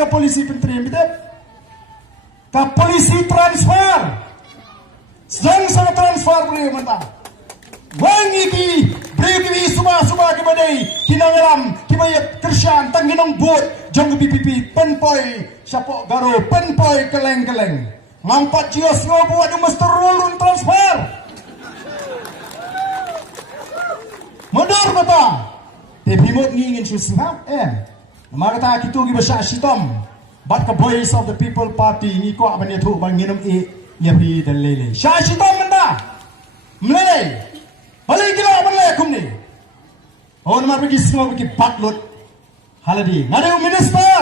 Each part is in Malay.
ke polisi penteri betul? Ke polisi transfer. Sedang sangat transfer boleh mentah. Wangi ki beri ki semua ki badai kinangalam ki bayat Krisyan tangginong buat jong PPP penpoi siapa garo penpoi keleng ngampat jios ngobu adu mesti rolun transfer mundur kata bimot ngingin susah nama kata kitu ki besar sitom bat ke voice of the people party ni ko abang tu bang nginum ya bi dan lele syah sitom menda meleleh balik gila balik kum ni. Oh nama pergi semua pergi patlut. Haladi. Ngada minister.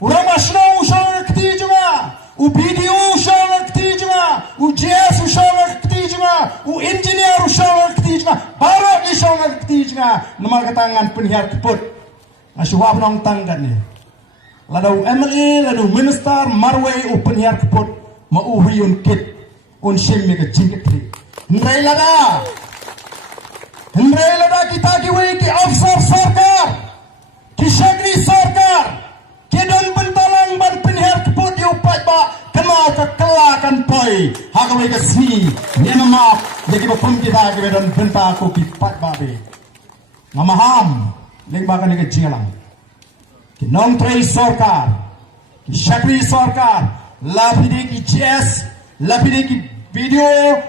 Urang masna usang akti juga. BDO usang akti juga. JS usang akti juga. Engineer usang akti juga. Barak usang akti juga. Nama ketangan penyiar keput. Asyuhab nong tanggan ni. Ladau MLA, ladau minister marway penyiar keput. Mauhi un kit. Un shim me ke jingket tri. Ndai lada. Hendrai lada kita kiwi ki afsar sarkar ki syagri sarkar ki don bentalang ban penher keput yu pat ba kena kekelakan poi hagawi ke si ni nama jadi bapum kita ki don benta ko ki pat ba be ngamaham ling ba kan ke jingalang ki nong trei sarkar ki syagri sarkar lapide ki JS lapide ki video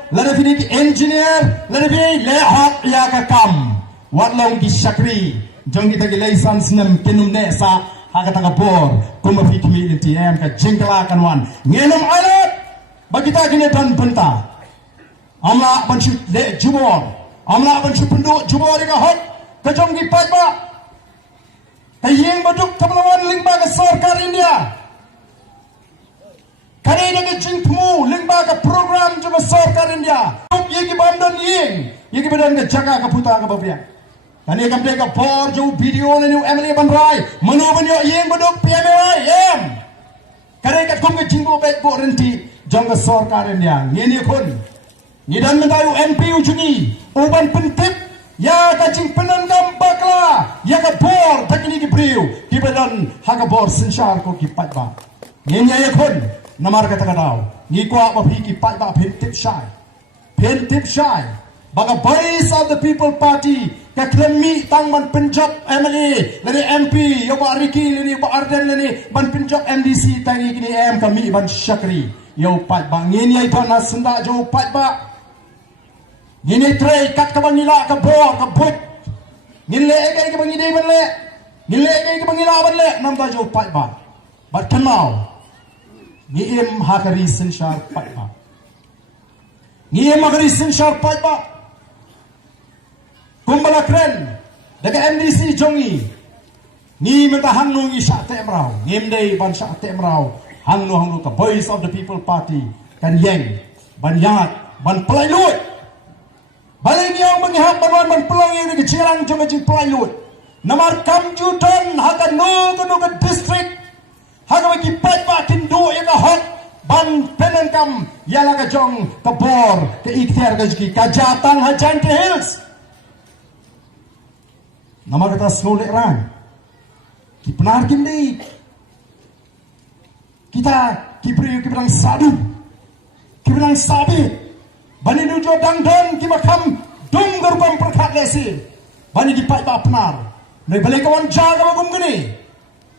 ladafini ki engineer ladafini lehak ya ka kam watlong ki syakri jong kita ki license nam kinum ne sa hakata ka bor kuma fi kimi TM ka jingkala kan wan ngenum alat bagita kini dan benta amla banchu le jumor amla banchu penduk jumor ka hot ka jong ki patba kayeng baduk kamlawan lingba ka sarkar India kani nak jingtmu lingba ka program jama sarkar India ye ki bandon ye ki badan ka jaga ka puta ka babia kani ka ka bor jo video le ni MLA banrai manu banyo ye badok PMI em kani ka kum ka jingbo bet bo renti jong ka sarkar India ni khun ni dan mendayu MP ujuni uban pentip ya ka jing penangam bakla ya ka bor takini ki briu ki badan ha ka bor sinshar ko ki patba ni ye khun namar kata kadau ni ko apa ki pat ba pentip shy baga voice of the people party ka klemi tangman penjab MLA lani MP yo ba Riki lani ba Arden lani ban penjab MDC tangi kini M kami ban Syakri yo pat ba ngin yai thana senda jo pat ba ngin tray kat ka bangila ka bo ka but ngin le ga ka bangi dei ban le ngin le ga ka bangila ban le nam ba jo pat ba bat kanau ni em hakari sinshar patba ni em hakari sinshar patba kumbala kren daga MDC jongi ni meta hangnu ngi sha temrau ngemdei ban sha temrau hangnu ka voice of the people party kan yeng ban yat ban pelailut baling yang mengihap ban pelang yang ke cirang jong jing pelailut namar kamju don haga no ka district hagawi ki patba tindo ya ka hot ban penengkam yala ka jong ka bor ka ikhtiar ka jiki ka jatang hajan ke hills nama kata snole ran ki penar kindi kita ki berang sadu ki berang sabi bani nujo dangdon ki makam dum gerbang perkat lesi bani ki patba penar noi balik kawan jaga bagum gini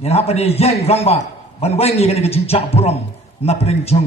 yan apa dia yang rang ba ban wengi kan ke jinjak puram na pring jong